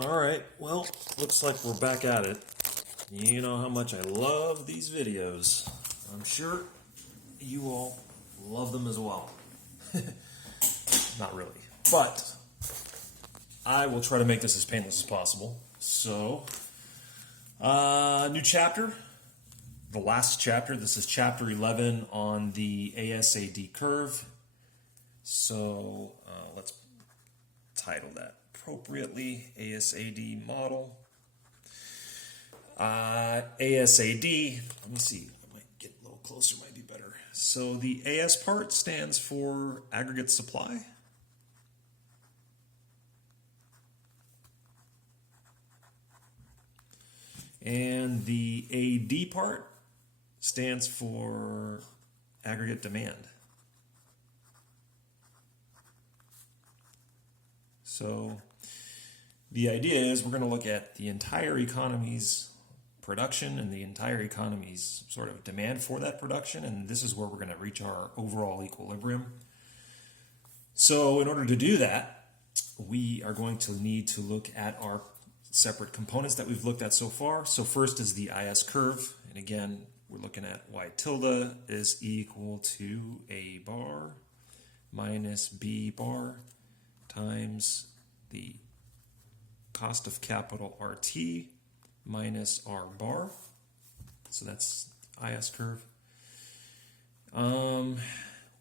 All right, well, looks like we're back at it. You know how much I love these videos. I'm sure you all love them as well. Not really, but I will try to make this as painless as possible. So, new chapter, the last chapter. This is chapter 11 on the A.S.A.D curve. So, let's title that appropriately, A.S.A.D model. A.S.A.D, let me see, I might get a little closer, might be better. So the AS part stands for aggregate supply. And the AD part stands for aggregate demand. So the idea is we're going to look at the entire economy's production and the entire economy's sort of demand for that production, and this is where we're going to reach our overall equilibrium. So in order to do that, we are going to need to look at our separate components that we've looked at so far. So first is the IS curve, and again, we're looking at y tilde is equal to A bar minus B bar times the cost of capital RT minus R bar. So that's IS curve.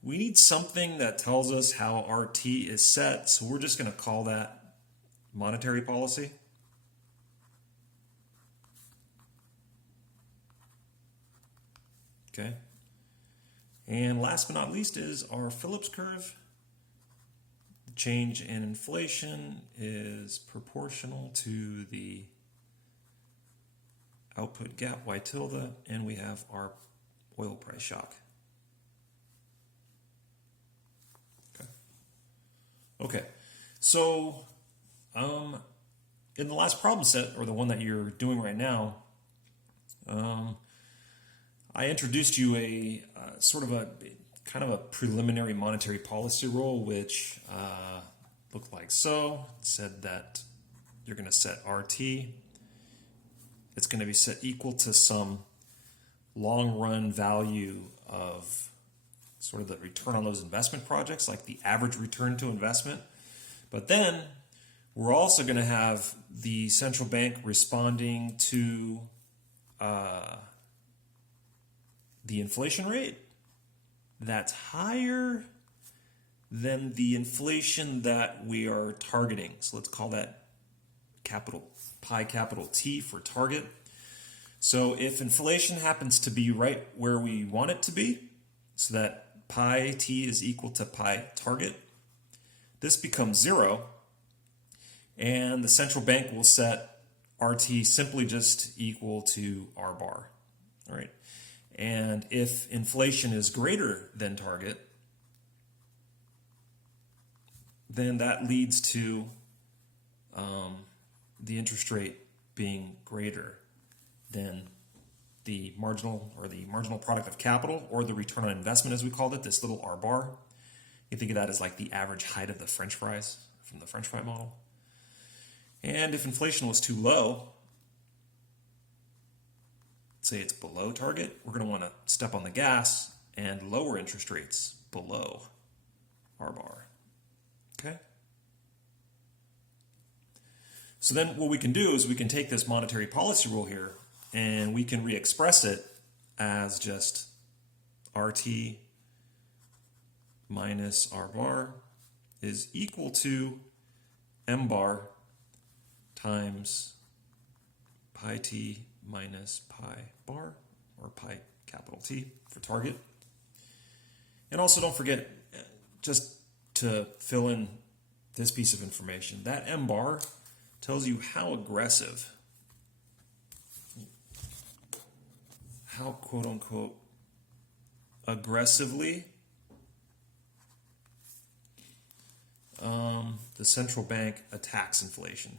We need something that tells us how RT is set, so we're just going to call that monetary policy. Okay. And last but not least is our Phillips curve. The change in inflation is proportional to the output gap y tilde, and we have our oil price shock. Okay, so in the last problem set, or the one that you're doing right now, I introduced you a sort of a kind of a preliminary monetary policy rule, which looked like so. It said that you're going to set RT. It's going to be set equal to some long-run value of sort of the return on those investment projects, like the average return to investment. But then we're also going to have the central bank responding to the inflation rate that's higher than the inflation that we are targeting. So let's call that pi capital T for target. So if inflation happens to be right where we want it to be, so that pi T is equal to pi target, this becomes 0, and the central bank will set RT simply just equal to R bar. All right. And if inflation is greater than target, then that leads to the interest rate being greater than the marginal product of capital, or the return on investment, as we called it, this little R bar. You think of that as like the average height of the French fries from the French fry model. And if inflation was too low, say it's below target, we're going to want to step on the gas and lower interest rates below R bar. Okay? So then what we can do is we can take this monetary policy rule here and we can re-express it as just RT minus R bar is equal to M bar times pi T minus pi bar, or pi capital T for target. And also don't forget, just to fill in this piece of information, that M bar tells you how aggressive, how quote unquote aggressively the central bank attacks inflation.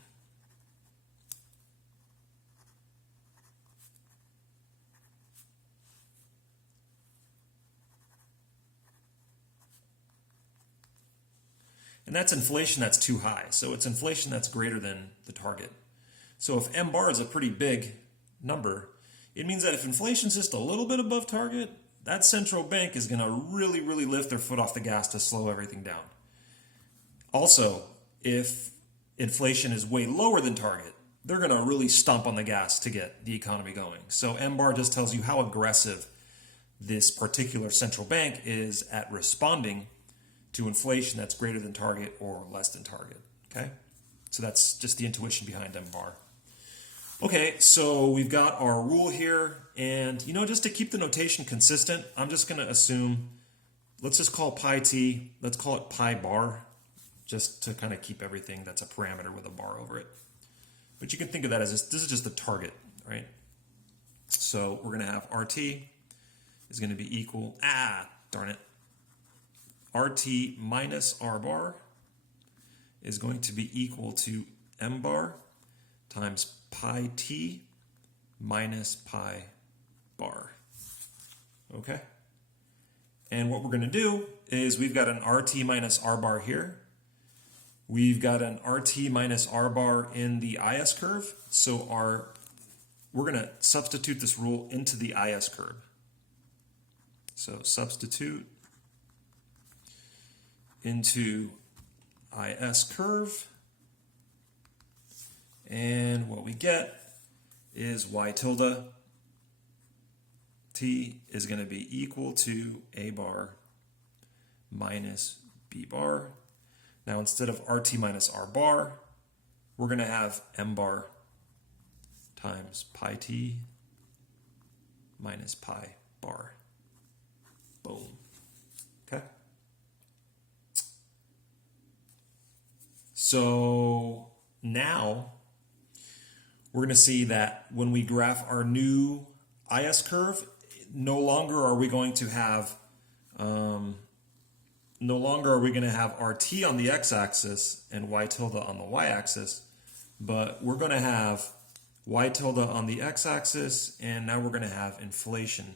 And that's inflation that's too high. So it's inflation that's greater than the target. So if M bar is a pretty big number, it means that if inflation's just a little bit above target, that central bank is going to really, really lift their foot off the gas to slow everything down. Also, if inflation is way lower than target, they're going to really stomp on the gas to get the economy going. So M bar just tells you how aggressive this particular central bank is at responding to inflation that's greater than target or less than target. Okay? So that's just the intuition behind M bar. Okay, so we've got our rule here, and just to keep the notation consistent, I'm just going to assume, let's just call pi t, let's call it pi bar, just to kind of keep everything that's a parameter with a bar over it. But you can think of that as this is just the target, right? So we're going to have RT is going to be equal, darn it, RT minus R bar is going to be equal to M bar times pi t minus pi bar. Okay? And what we're going to do is we've got an RT minus R bar here. We've got an RT minus R bar in the IS curve. So we're going to substitute this rule into the IS curve. So substitute into IS curve. And what we get is y tilde t is going to be equal to A bar minus B bar. Now instead of RT minus R bar, we're going to have M bar times pi t minus pi bar. Boom. Okay? So now we're going to see that when we graph our new IS curve, no longer are we going to have RT on the x-axis and y tilde on the y-axis, but we're going to have y tilde on the x-axis, and now we're going to have inflation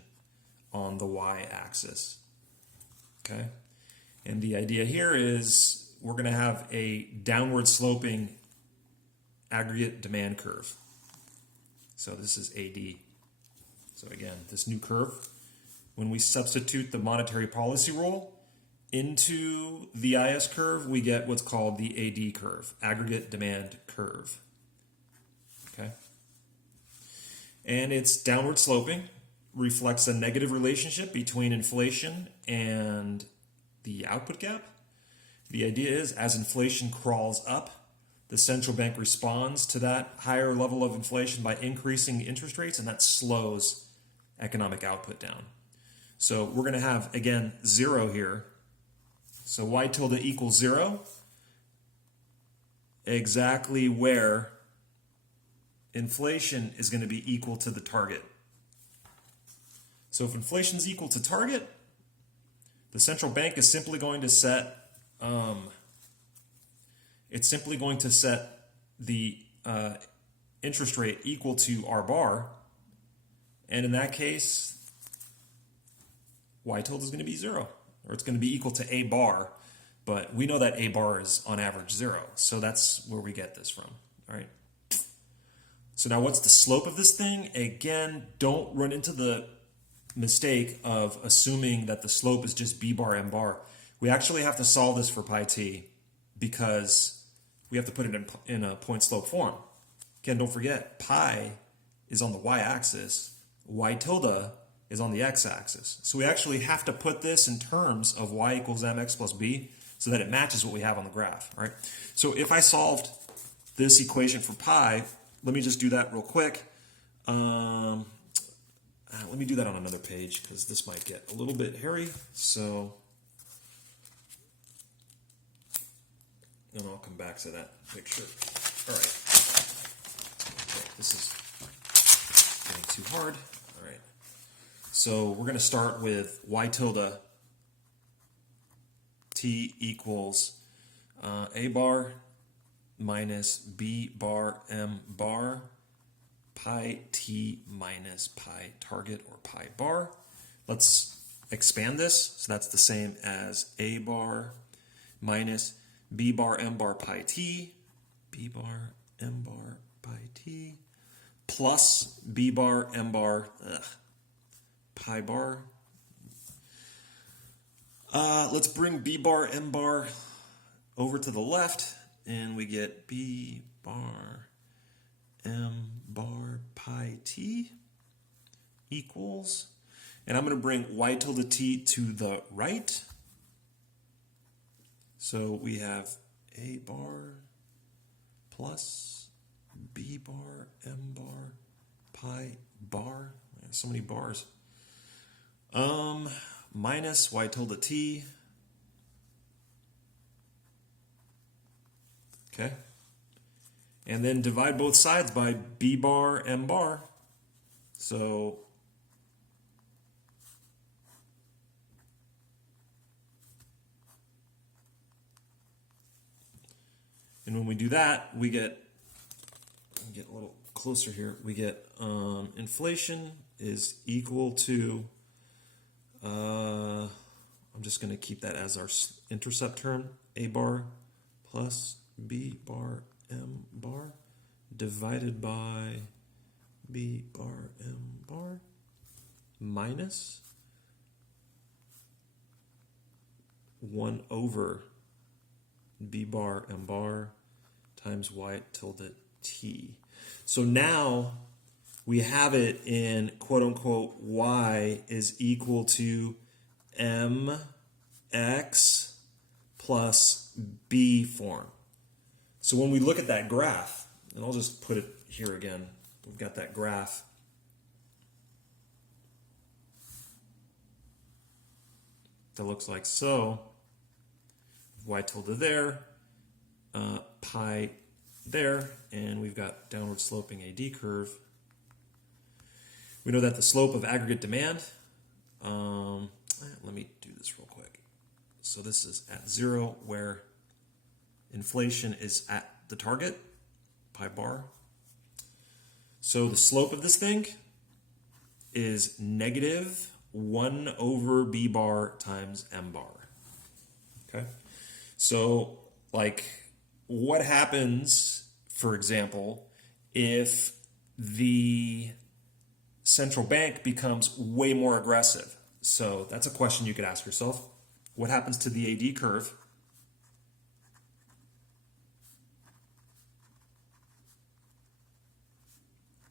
on the y-axis. Okay? And the idea here is we're going to have a downward sloping aggregate demand curve. So this is AD. So again, this new curve, when we substitute the monetary policy rule into the IS curve, we get what's called the AD curve, aggregate demand curve. Okay? And it's downward sloping, reflects a negative relationship between inflation and the output gap. The idea is as inflation crawls up, the central bank responds to that higher level of inflation by increasing interest rates, and that slows economic output down. So we're going to have, again, 0 here. So y tilde equals 0, exactly where inflation is going to be equal to the target. So if inflation is equal to target, the central bank is simply going to set the interest rate equal to R bar, and in that case, y tilde is going to be 0, or it's going to be equal to A bar, but we know that A bar is on average 0, so that's where we get this from. All right. So now what's the slope of this thing? Again, don't run into the mistake of assuming that the slope is just B bar M bar. We actually have to solve this for pi t because we have to put it in a point slope form. Again, don't forget, pi is on the y-axis, y tilde is on the x-axis. So we actually have to put this in terms of y equals mx plus b so that it matches what we have on the graph. All right? So if I solved this equation for pi, let me just do that real quick. Let me do that on another page because this might get a little bit hairy. So, and I'll come back to that picture. All right. Okay, this is getting too hard. All right. So we're going to start with y tilde t equals A bar minus B bar M bar pi t minus pi target or pi bar. Let's expand this. So that's the same as A bar minus B bar M bar pi t, B bar M bar pi t, plus B bar M bar pi bar. Let's bring B bar M bar over to the left, and we get B bar M bar pi t equals, and I'm going to bring y tilde t to the right. So we have A bar plus B bar M bar pi bar. So many bars. Minus y tilde t. Okay. And then divide both sides by B bar M bar. So and when we do that, we get a little closer here. We get inflation is equal to, I'm just going to keep that as our intercept term, A bar plus B bar M bar divided by B bar M bar minus 1 over B bar M bar times y tilde t. So now we have it in quote unquote y is equal to mx plus b form. So when we look at that graph, and I'll just put it here again, we've got that graph. That looks like so. Y tilde there, pi there, and we've got downward sloping AD curve. We know that the slope of aggregate demand, let me do this real quick. So this is at 0 where inflation is at the target, pi bar. So the slope of this thing is negative 1 over B bar times M bar. Okay? So, like, what happens, for example, if the central bank becomes way more aggressive? So that's a question you could ask yourself. What happens to the AD curve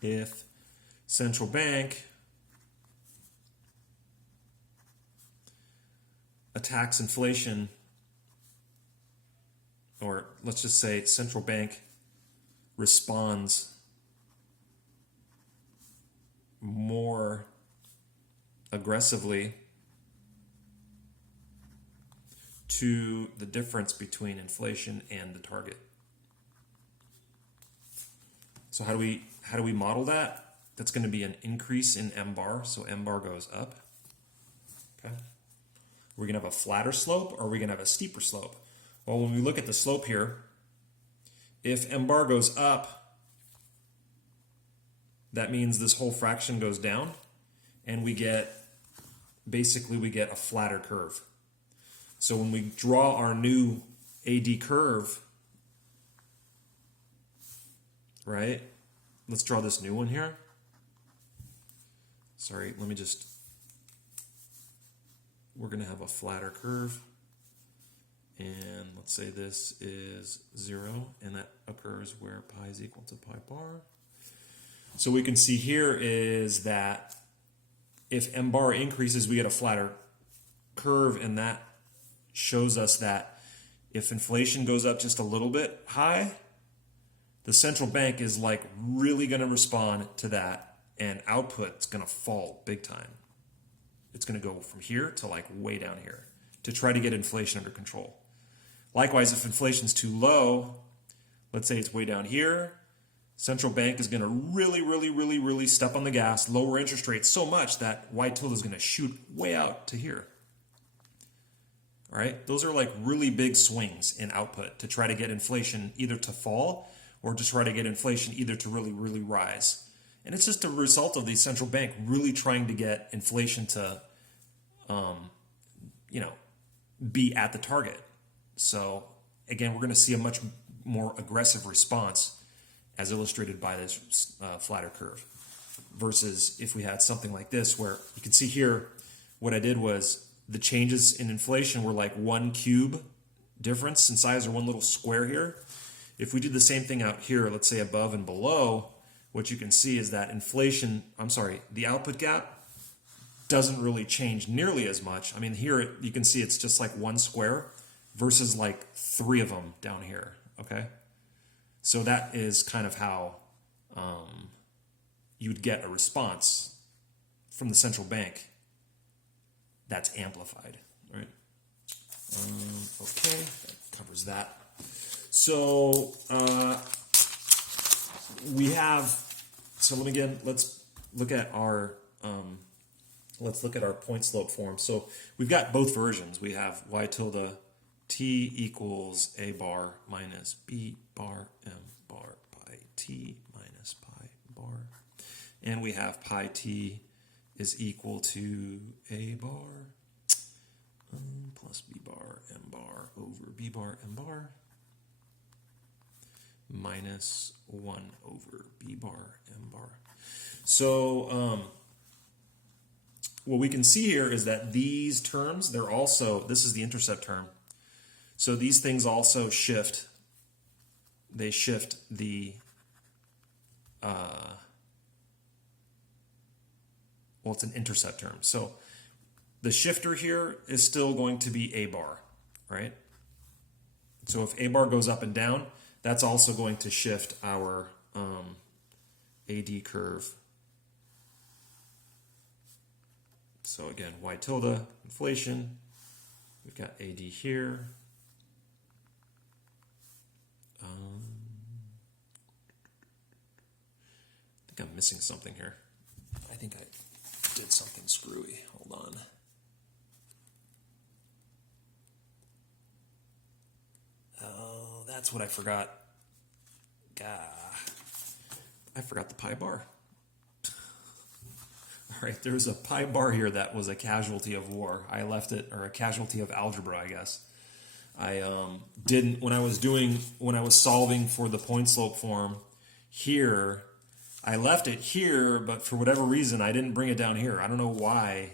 if central bank attacks inflation, or let's just say central bank responds more aggressively to the difference between inflation and the target? So how do we model that? That's going to be an increase in M bar, so M bar goes up. Okay. We're going to have a flatter slope, or are we going to have a steeper slope? Well, when we look at the slope here, if M bar goes up, that means this whole fraction goes down, and we get a flatter curve. So when we draw our new AD curve, right? Let's draw this new one here. Sorry, we're going to have a flatter curve. And let's say this is 0, and that occurs where pi is equal to pi bar. So we can see here is that if M bar increases, we get a flatter curve, and that shows us that if inflation goes up just a little bit high, the central bank is like really going to respond to that, and output's going to fall big time. It's going to go from here to like way down here to try to get inflation under control. Likewise, if inflation's too low, let's say it's way down here, central bank is going to really step on the gas, lower interest rates so much that y tilde is going to shoot way out to here. All right, those are like really big swings in output to try to get inflation either to fall or to try to get inflation either to really rise. And it's just a result of the central bank really trying to get inflation to, be at the target. So, again, we're going to see a much more aggressive response as illustrated by this flatter curve. Versus if we had something like this where you can see here, what I did was the changes in inflation were like 1 cube difference in size, or one little square here. If we did the same thing out here, let's say above and below, what you can see is that the output gap doesn't really change nearly as much. I mean, here you can see it's just like 1 square versus like 3 of them down here, okay? So that is kind of how you would get a response from the central bank that's amplified, right? Okay, that covers that. So let's look at our point slope form. So we've got both versions. We have y tilde t equals a bar minus b bar m bar pi t minus pi bar. And we have pi t is equal to a bar plus b bar m bar over b bar m bar minus 1 over b bar m bar. So what we can see here is that these terms, this is the intercept term. So these things also shift. They shift the, it's an intercept term. So the shifter here is still going to be a bar, right? So if a bar goes up and down, that's also going to shift our AD curve. So again, y tilde, inflation. We've got AD here. I think I'm missing something here. I think I did something screwy. Hold on. Oh, that's what I forgot. I forgot the pi bar. All right, there's a pi bar here that was a casualty of war. I left it, or a casualty of algebra, I guess. I didn't, when I was solving for the point slope form here, I left it here, but for whatever reason, I didn't bring it down here. I don't know why.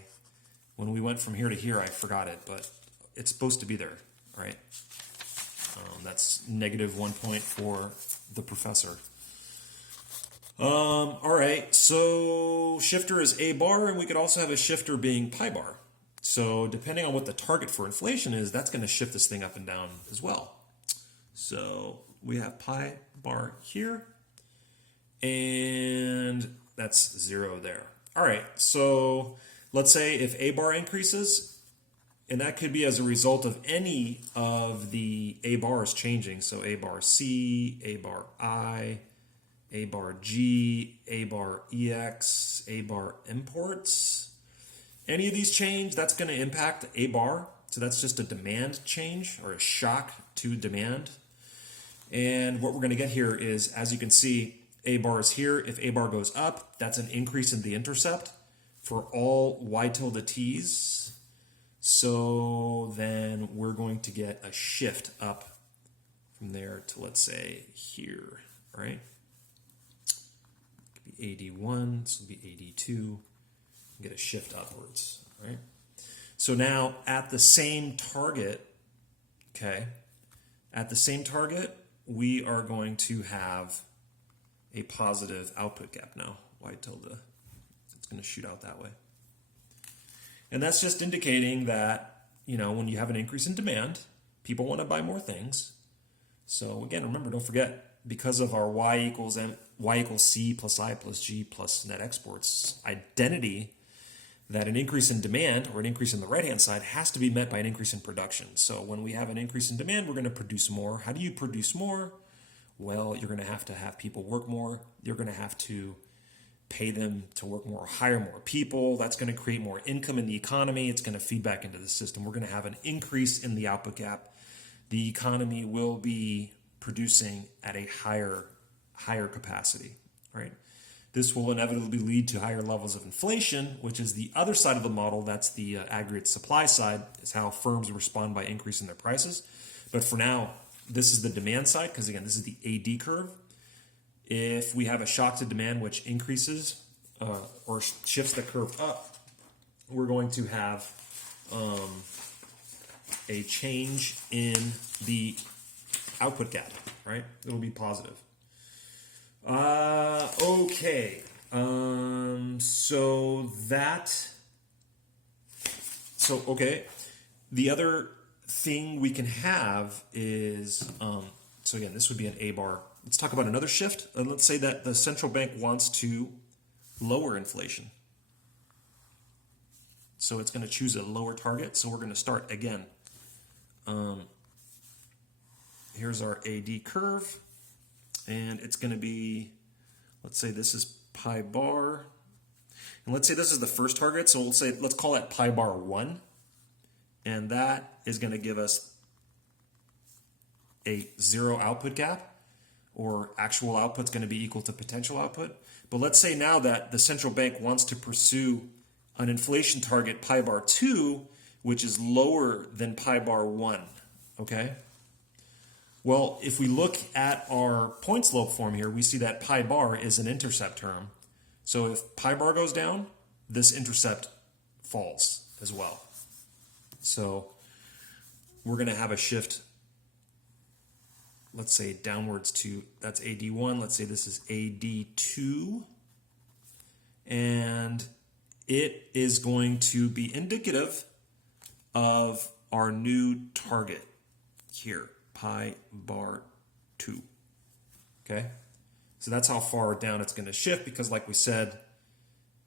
When we went from here to here, I forgot it, but it's supposed to be there, right? That's -1 point for the professor. All right, so shifter is a bar, and we could also have a shifter being pi bar. So depending on what the target for inflation is, that's going to shift this thing up and down as well. So we have pi bar here, and that's 0 there. All right, so let's say if a bar increases, and that could be as a result of any of the a bars changing. So a bar C, a bar I, a bar G, a bar EX, a bar imports. Any of these change, that's going to impact a bar. So that's just a demand change or a shock to demand. And what we're going to get here is, as you can see, a bar is here. If a bar goes up, that's an increase in the intercept for all y tilde t's. So then we're going to get a shift up from there to, let's say, here, right? It could be AD1, this would be AD2. Get a shift upwards, right? So now at the same target, we are going to have a positive output gap now, y tilde. It's going to shoot out that way. And that's just indicating that, when you have an increase in demand, people want to buy more things. So again, remember, don't forget, because of our y equals C plus I plus G plus net exports identity, that an increase in demand or an increase in the right-hand side has to be met by an increase in production. So when we have an increase in demand, we're going to produce more. How do you produce more? Well, you're going to have people work more. You're going to have to pay them to work more, hire more people. That's going to create more income in the economy. It's going to feed back into the system. We're going to have an increase in the output gap. The economy will be producing at a higher capacity, right? This will inevitably lead to higher levels of inflation, which is the other side of the model. That's the aggregate supply side, is how firms respond by increasing their prices. But for now, this is the demand side, because again, this is the AD curve. If we have a shock to demand which increases or shifts the curve up, we're going to have a change in the output gap, right? It'll be positive. Okay. Okay. The other thing we can have is, so again, this would be an A bar. Let's talk about another shift. Let's say that the central bank wants to lower inflation. So it's going to choose a lower target. So we're going to start again. Here's our AD curve. And it's going to be, let's say this is pi bar. And let's say this is the first target. So let's call that pi bar 1. And that is going to give us a 0 output gap, or actual output's going to be equal to potential output. But let's say now that the central bank wants to pursue an inflation target pi bar 2, which is lower than pi bar 1, okay? Well, if we look at our point slope form here, we see that pi bar is an intercept term. So if pi bar goes down, this intercept falls as well. So we're going to have a shift, let's say downwards to, that's AD1, let's say this is AD2, and it is going to be indicative of our new target here, pi bar 2, okay? So that's how far down it's going to shift, because like we said,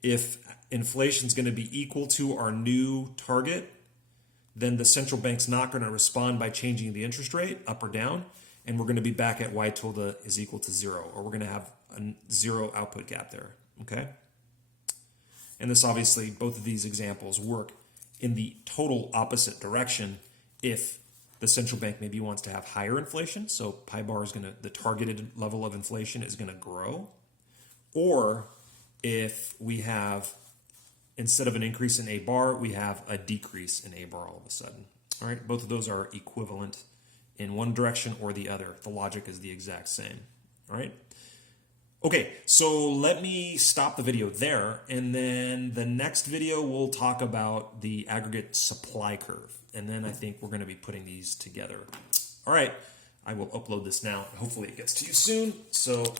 if inflation is going to be equal to our new target, then the central bank's not going to respond by changing the interest rate up or down, and we're going to be back at y tilde is equal to 0, or we're going to have a 0 output gap there, okay? And this obviously, both of these examples work in the total opposite direction if the central bank maybe wants to have higher inflation, so pi bar is going to, the targeted level of inflation is going to grow, or if we have, instead of an increase in A bar, we have a decrease in A bar all of a sudden. All right, both of those are equivalent in one direction or the other. The logic is the exact same. All right. Okay, so let me stop the video there, and then the next video we'll talk about the aggregate supply curve, and then I think we're going to be putting these together. All right, I will upload this now. Hopefully it gets to you soon. So